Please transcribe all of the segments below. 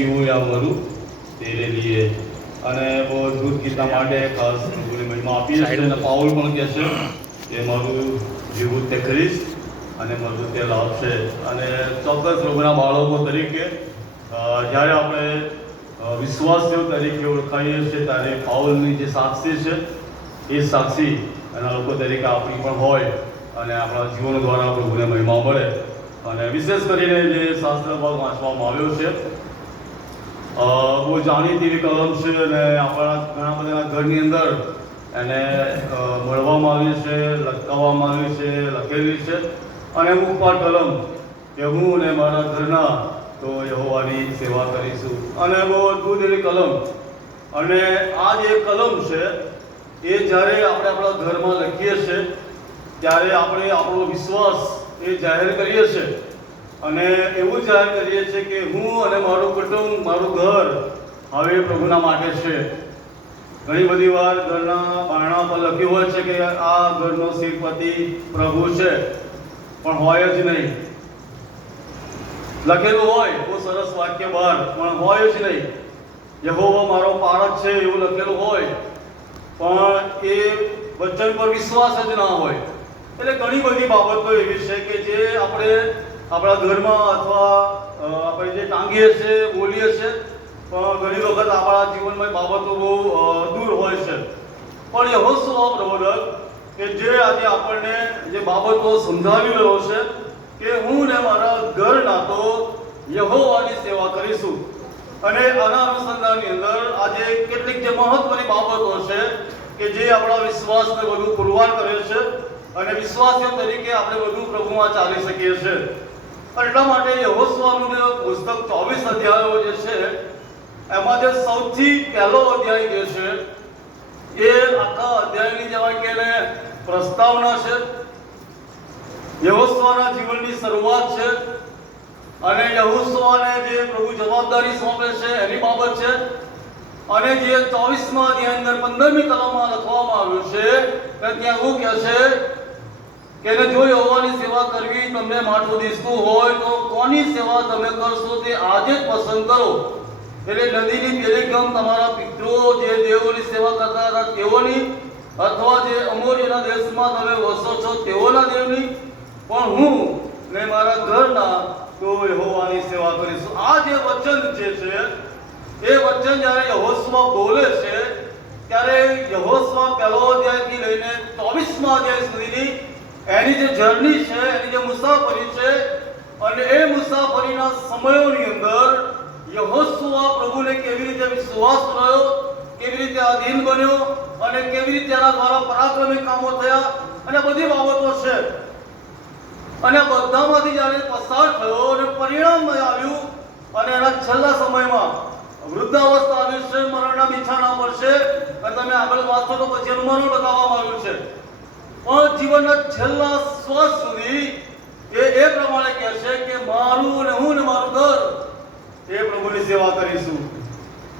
जीवूं या मरूं तेरे लिए। અને બહુ અદભુત ગીતા માટે ખાસ પ્રભુની મહિમા આપીએ છીએ અને પાઉલ પણ કહે છે કે મારું જીવવું તે કરીશ અને મરવું તે લાભ છે। અને ચોક્કસ પ્રભુના બાળકો તરીકે જ્યારે આપણે વિશ્વાસીઓ તરીકે ઓળખાઈએ છીએ ત્યારે પાઉલની જે સાક્ષી છે એ સાક્ષી એના લોકો તરીકે આપણી પણ હોય અને આપણા જીવન દ્વારા પ્રભુને મહિમા મળે। અને વિશેષ કરીને જે શાસ્ત્ર ભાગ વાંચવામાં આવ્યો છે બહુ જાણીતી એવી કલમ છે અને આપણા ઘણા બધાના ઘરની અંદર એને મળવામાં આવી છે, લટકાવવામાં આવી છે, લખેલી છે અને અમુક પર કલમ કે હું ને મારા ઘરના તો યહોવાની સેવા કરીશું। અને બહુ અદભુત એવી કલમ। અને આ જે કલમ છે એ જ્યારે આપણે આપણા ઘરમાં લખીએ છીએ ત્યારે આપણે આપણો વિશ્વાસ એ જાહેર કરીએ છીએ અને એવું જાહેર કરીએ છીએ કે હું અને મારું કુટુંબ, મારું ઘર હવે પ્રભુના માટે છે। ઘણી બધી વાર ઘરના બારણા પર લખ્યું હોય છે કે આ ઘરનો શ્રીપતિ પ્રભુ છે, પણ હોય જ નહીં। લખેલું હોય બહુ સરસ વાક્ય બહાર, પણ હોય જ નહીં। યહોવા મારો પારક છે એવું લખેલું હોય પણ એ વચન પર વિશ્વાસ જ ના હોય। એટલે ઘણી બધી બાબતો એવી છે કે જે આપણે આપણા ઘરમાં અથવા આપણે જે ટાંગીએ છીએ, બોલીએ છીએ, પણ ઘણી વખત આપણા જીવનમાં બાબતો બહુ દૂર હોય છે। પણ યહોશુઆ પ્રવચન કે જે આજે આપણને જે બાબતો સમજાવી રહ્યો છે કે હું ને મારા ઘરના તો યહોવાની સેવા કરીશું। અને આના અનુસંધાનની અંદર આજે કેટલીક જે મહત્વની બાબતો છે કે જે આપણા વિશ્વાસને વધુ પુરવાર કરે છે અને વિશ્વાસીઓ તરીકે આપણે વધુ પ્રભુમાં ચાલી શકીએ છીએ। એટલા માટે યહોશુઆનું પુસ્તક 24 અધ્યાયો જે છે એમાં જે સૌથી પહેલો અધ્યાય જે છે એ આખા અધ્યાયની જેવા કે પ્રસ્તાવના છે, યહોશુઆના જીવનની શરૂઆત છે અને યહોશુઆને જે પ્રભુ જવાબદારી સોંપે છે એની બાબત છે। અને જે 24મા અધ્યાયની અંદર 15મી કલમમાં લખવામાં આવ્યું છે કે ત્યાં એવું કહે છે કે જો યહોવાની સેવા કરવી તમને માઠું દિસતું હોય તો કોની સેવા તમે કરશો તે આજે જ પસંદ કરો। એટલે નદીની પેલી ગમ તમારા પિતૃઓ જે દેવોની સેવા કરતા હતા તેઓની અથવા જે અમોરીના દેશમાં તમે વસો છો તેઓના દેવની, પણ હું ને મારા ઘરના તો યહોવાની સેવા કરીશું। આ જે વચન જે છે એ વચન જ્યારે યહોશુઆ બોલે છે ત્યારે યહોશુઆ પહેલો અધ્યાયથી લઈને 24મા અધ્યાય સુધીની એની જે જર્ની છે, એની જે મુસાફરી છે અને એ મુસાફરીના સમયોની અંદર યહોશુઆ પ્રભુને કેવી રીતે વિશ્વાસ રહ્યો, કેવી રીતે આધીન બન્યો અને કેવી રીતે એના દ્વારા પરાક્રમી કામો થયા અને બધી બાબતો છે। અને બધામાંથી જ્યારે પસાર થયો અને પરિણામ આવ્યું અને એના છેલ્લા સમયમાં વૃદ્ધાવસ્થા આવી છે, મરણના બિછાના પર છે અને તમે આગળ વાંચો તો પછી એનું મરણ બતાવવામાં આવ્યું છે। પણ જીવનના છેલ્લા શ્વાસ સુધી એ પ્રમાણે કહે છે કે મારું અને હું ને મારું ઘર એ પ્રભુની સેવા કરીશું।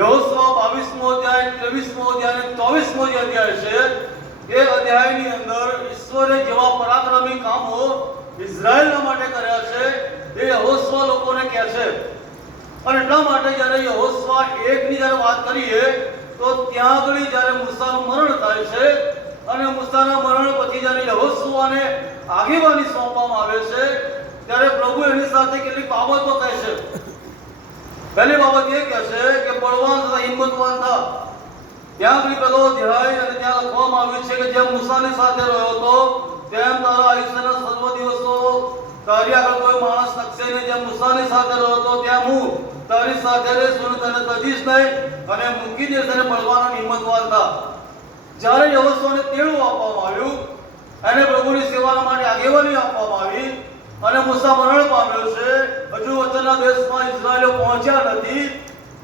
યહોશુઆ 22મો અધ્યાય, 23મો અધ્યાય અને 24મો અધ્યાય છે એ અધ્યાયની અંદર ઈશ્વરે જેવા પરાક્રમી કામો ઇઝરાયલના માટે કર્યા છે એ યહોશુઆ લોકોને કહે છે। અને એટલા માટે જ્યારે યહોશુઆ 1ની જ્યારે વાત કરીએ તો ત્યાં આગળ જ્યારે મૂસાનું મરણ થાય છે અને મૂસાના મરણ પછી જ્યારે યહોશુઆને આગેવાની સોંપવામાં આવે છે ત્યારે પ્રભુ એની સાથે કેટલીક બાબતો કહે છે। પહેલી બાબત એ કહે છે કે બળવાન તથા હિંમતવાન થા। ત્યાં આગળ પહેલો અધ્યાય અને ત્યાં લખવામાં આવ્યું છે કે જેમ મૂસાની સાથે રહ્યો હતો તેમ તારા આયુષ્યના સર્વ દિવસો તારી આગળ કોઈ માણસ નકશે નહીં। જેમ મૂસાની સાથે રહ્યો હતો તેમ હું તારી સાથે રહીશ અને તને તજીશ નહીં અને મૂકી દઈશ અને બળવાન અને હિંમતવાન થા। જ્યારે યહોશુઆને તેડું આપવામાં આવ્યું અને પ્રભુની સેવા માટે આગેવાની આપવામાં આવી અને મૂસા મરણ પામ્યો છે, હજુ વચનના દેશમાં ઇઝરાયલો પહોંચ્યા નથી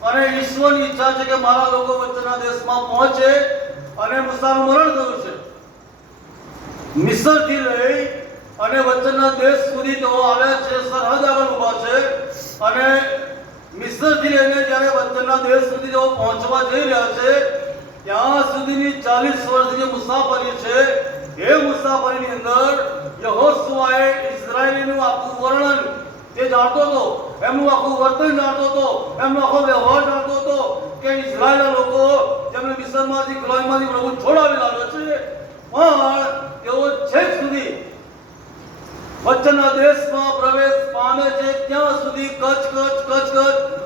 અને ઈશ્વરની ઈચ્છા છે કે મારા લોકો વચનના દેશમાં પહોંચે અને મૂસાનું મરણ થયું છે। મિસ્રથી લઈ અને વચનના દેશ સુધી તેઓ આવ્યા છે, સરહદ આગળ ઊભા છે અને મિસ્રથી લઈને જ્યારે વચનના દેશ સુધી તેઓ પહોંચવા જઈ રહ્યા છે ત્યાં સુધીની 40 વર્ષની જે મુસાફરી છે એ મુસાફરીની અંદર યહોશુઆએ ઇઝરાયલીનું આખું વર્ણન તે જાણતો હતો, એમનું આખું વર્તન જાણતો હતો, એમનો આખો વ્યવહાર જાણતો હતો કે ઇઝરાયેલના લોકો જેમને મિસ્રમાંથી ગુલામીમાંથી પ્રભુ છોડાવી લાવ્યો છે, પણ તેઓ છેક સુધી વચનના દેશમાં પ્રવેશ પામે છે ત્યાં સુધી કચ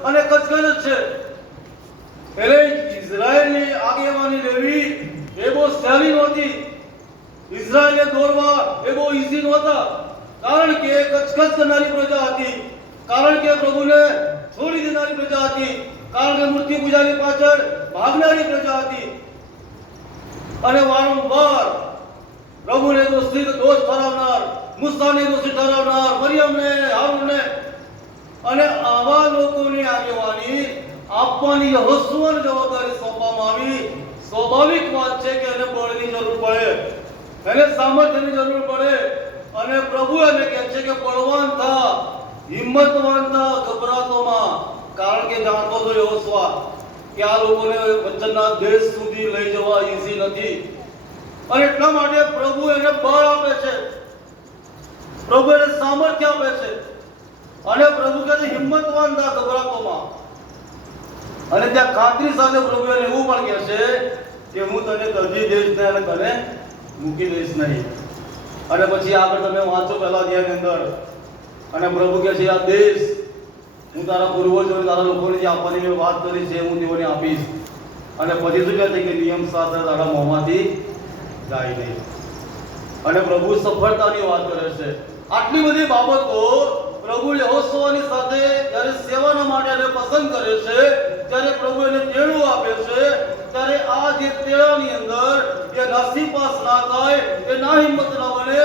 અને કચ જ છે. એટલે ઇઝરાયેલની આગેવાની લેવી એ બહુ સહેલી નહોતી. ઇઝરાયેલને દોરવા એ બહુ ઈઝી નહોતા, કારણ કે કચકચ કરનારી પ્રજા હતી, કારણ કે પ્રભુને છોડી દેનારી પ્રજા હતી, કારણ કે મૂર્તિ પૂજાની પાછળ ભાગનારી પ્રજા હતી અને વારંવાર પ્રભુને દોષ ઠરાવનાર, મૂસાને દોષી ઠરાવનાર, મરિયમને, હારૂનને, અને આવા લોકોની આગેવાની આપવાની યહોશુઆને જવાબદારી સોંપવામાં આવી. સ્વાભાવિક વાત છે કે એને બળની જરૂર પડે, એને સામર્થ્યની જરૂર પડે, અને પ્રભુ એને કહે છે કે બળવાન થા, હિંમતવાન થા, ગભરાતોમાં. કારણ કે જાણતો હતો યહોશુઆ કે આ લોકોને વચનના દેશ સુધી લઈ જવા ઈઝી નથી, અને એટલા માટે પ્રભુ એને બળ આપે છે, પ્રભુ એને સામર્થ્ય આપે છે, અને પ્રભુ કહે છે હિંમતવાન થા, ગભરાતોમાં. અને ત્યાં ખાતરી સાથે પ્રભુ એને એવું પણ કહે છે કે હું તને કદી દઈશ નહીં અને તને મૂકી દઈશ નહીં. અને પછી આગળ તમે વાંચો પહેલા અધ્યાયની અંદર, અને પ્રભુ કહે છે આ દેશ હું તારા પૂર્વજોને, તારા લોકોને જે આપવાની મેં વાત કરી છે હું તેઓને આપીશ. અને પછી શું કહે છે કે નિયમ સાથે તારા મોંમાંથી જાય નહીં. અને પ્રભુ સફળતાની વાત કરે છે. આટલી બધી બાબતો પ્રભુ યહોશુઆની સાથે જ્યારે સેવાના માટે એને પસંદ કરે છે, ત્યારે પ્રભુ એને તેડું આપે છે, ત્યારે આ જે તેડાની અંદર એ નાસીપાસ ના થાય, એ ના હિંમત ના બને,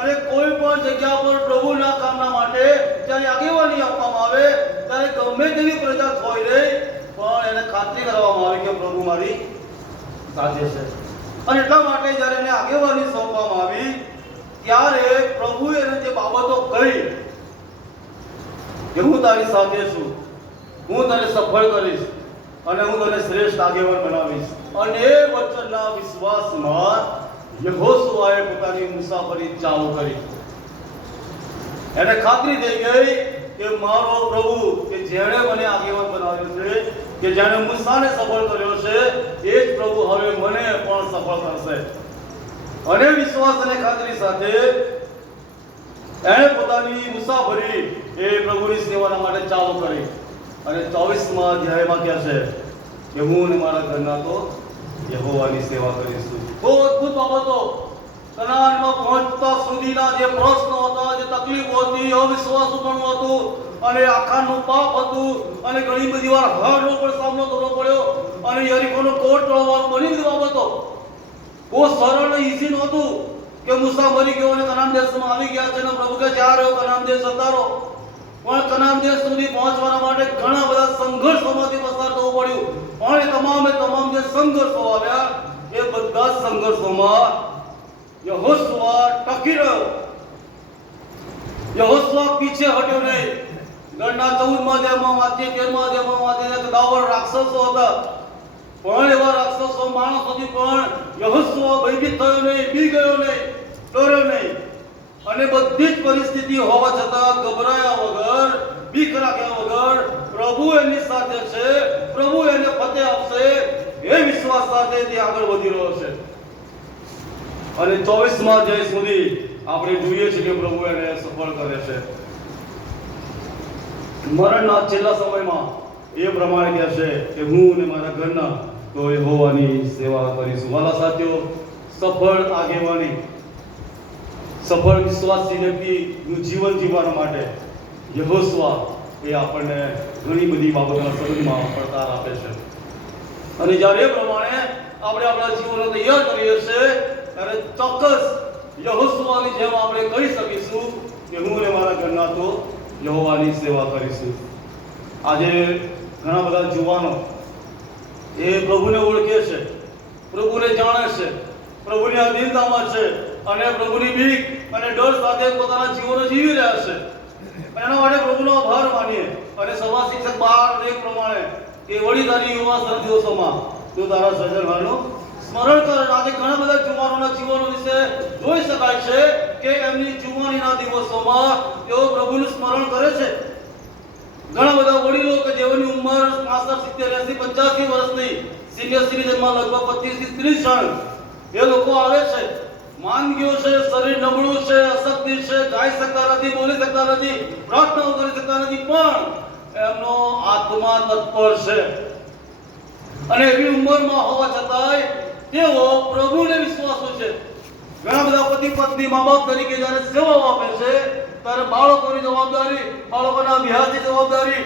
અને કોઈ પણ જગ્યા પર પ્રભુના કામના માટે જ્યારે આગેવાની આપવામાં આવે ત્યારે ગમે તેવી પ્રજા હોય રહી, પણ એને ખાતરી કરવામાં આવે કે પ્રભુ મારી સાથે છે. અને એટલા માટે જ્યારે એને આગેવાની સોંપવામાં આવી ત્યારે પ્રભુ એને જે બાબતો કહી કે હું તારી સાથે છું, હું તને સફળ કરીશ અને હું તને શ્રેષ્ઠ આગેવાન બનાવીશ. અને એ વચનના વિશ્વાસમાં યહોશુઆએ પોતાની મુસાફરી ચાલુ કરી. એને ખાતરી થઈ ગઈ કે મારો પ્રભુ કે જેણે મને આગેવાન બનાવ્યો છે, કે જેણે મૂસાને સફળ કર્યો છે, એ જ પ્રભુ હવે મને પણ સફળ કરશે. અને વિશ્વાસ અને ખાતરી સાથે એણે પોતાની મુસાફરી એ પ્રભુની સેવાના માટે ચાલુ કરી. અને 24મા અધ્યાયમાં કહે છે કે હું અને મારા ઘરના તો યહોવાની સેવા કરીશું. બહુ અદ્ભુત બાબતો. કનાનમાં પહોંચતા સુધીના જે પ્રશ્નો હતા, જે તકલીફો હતી, અવિશ્વાસુપણું હતું, અને આખાનું પાપ હતું, અને ઘણી બધી વાર હારનો પણ સામનો કરવો પડ્યો, અને યરીકોનો કોટ તોડવાનો, બની બધી બાબતો. બહુ સરળ અને ઈઝી નહોતું કે મૂસા મરી ગયો અને કનાન દેશમાં આવી ગયા છે, અને પ્રભુ કે જા રહ્યો કનાન દેશ ઉતારો. પણ કનાન દેશ સુધી પહોંચવા માટે ઘણા બધા સંઘર્ષોમાંથી પસાર થવું પડ્યું. પણ એ તમામ જે સંઘર્ષો આવ્યા, એ બધા સંઘર્ષોમાં યહોશુઆ ટકી રહ્યો. યહોશુઆ પીછે હટ્યો નહીં. ગણના 14મા અધ્યાયમાં વાંચીએ, 13મા અધ્યાયમાં વાંચીએ કે દાવર રાક્ષસો હતા, પણ એવા રાક્ષસો માણસોથી પણ યહોશુઆ ભયભીત થયો નહીં, બી ગયો નહીં, ડર્યો નહીં. અને બધી જ પરિસ્થિતિ હોવા છતાં ગભરાયા વગર, બીક રાખ્યા વગર પ્રભુ એની સાથે છે, પ્રભુ એને ફતેહ આપશે, એ વિશ્વાસ સાથે તે આગળ વધી રહ્યો છે. અને 24મા અધ્યાય સુધી આપણે જોઈએ છીએ કે પ્રભુ એને સફળ કરે છે. મરણના છેલ્લા સમયમાં એ પ્રમાણે કહે છે કે હું અને મારા ઘરના તો યહોવાની સેવા કરીશું. વાલા સાથીઓ, સફળ આગેવાની, સફળ વિશ્વાસી વ્યક્તિનું જીવન જીવવા માટે યહોશુઆ એ આપણને ઘણી બધી બાબતોના સંબંધમાં પડકાર આપે છે. અને જ્યારે એ પ્રમાણે આપણે આપણા જીવનને તૈયાર કરીએ છીએ ત્યારે ચોક્કસ યહોશુઆની જેમ આપણે કહી શકીશું કે હું અને મારા ઘરના તો યહોવાની સેવા કરીશું. આજે ઘણા બધા યુવાનો એ પ્રભુને ઓળખે છે, પ્રભુને જાણે છે, પ્રભુની અધીનતામાં છે, અને પ્રભુની બીક અને ડર સાથે પોતાના જીવનો જીવી રહ્યા છે. એના માટે પ્રભુનો આભાર માનીએ. અને સભા શિક્ષક 12 પ્રમાણે કે વળી તારી યુવા દિવસોમાં તું તારા સર્જનહારનું સ્મરણ કરે. આજે ઘણા બધા જુવાનોના જીવનો વિશે જોઈ શકાય છે કે એમની જુવાનીના દિવસોમાં તેઓ પ્રભુનું સ્મરણ કરે છે. ઘણા બધા વડીલો કે જેઓની ઉંમર 65, 70, 80, 85 વર્ષની, સિનિયર સિટીઝનમાં લગભગ 25 થી 30 જણ એ લોકો આવે છે. માંદગીઓ છે, શરીર નબળું છે, અશક્તિ છે, ગાઈ શકતા નથી, બોલી શકતા નથી, પ્રાર્થનાઓ કરી શકતા નથી, પણ એમનો આત્મા તત્પર છે. અને એવી ઉંમરમાં હોવા છતાંય તેઓ પ્રભુને વિશ્વાસુ છે. ઘણા બધા પતિ પત્ની મા બાપ તરીકે જ્યારે સેવાઓ આપે છે ત્યારે બાળકોની જવાબદારી, બાળકોના અભ્યાસની જવાબદારી,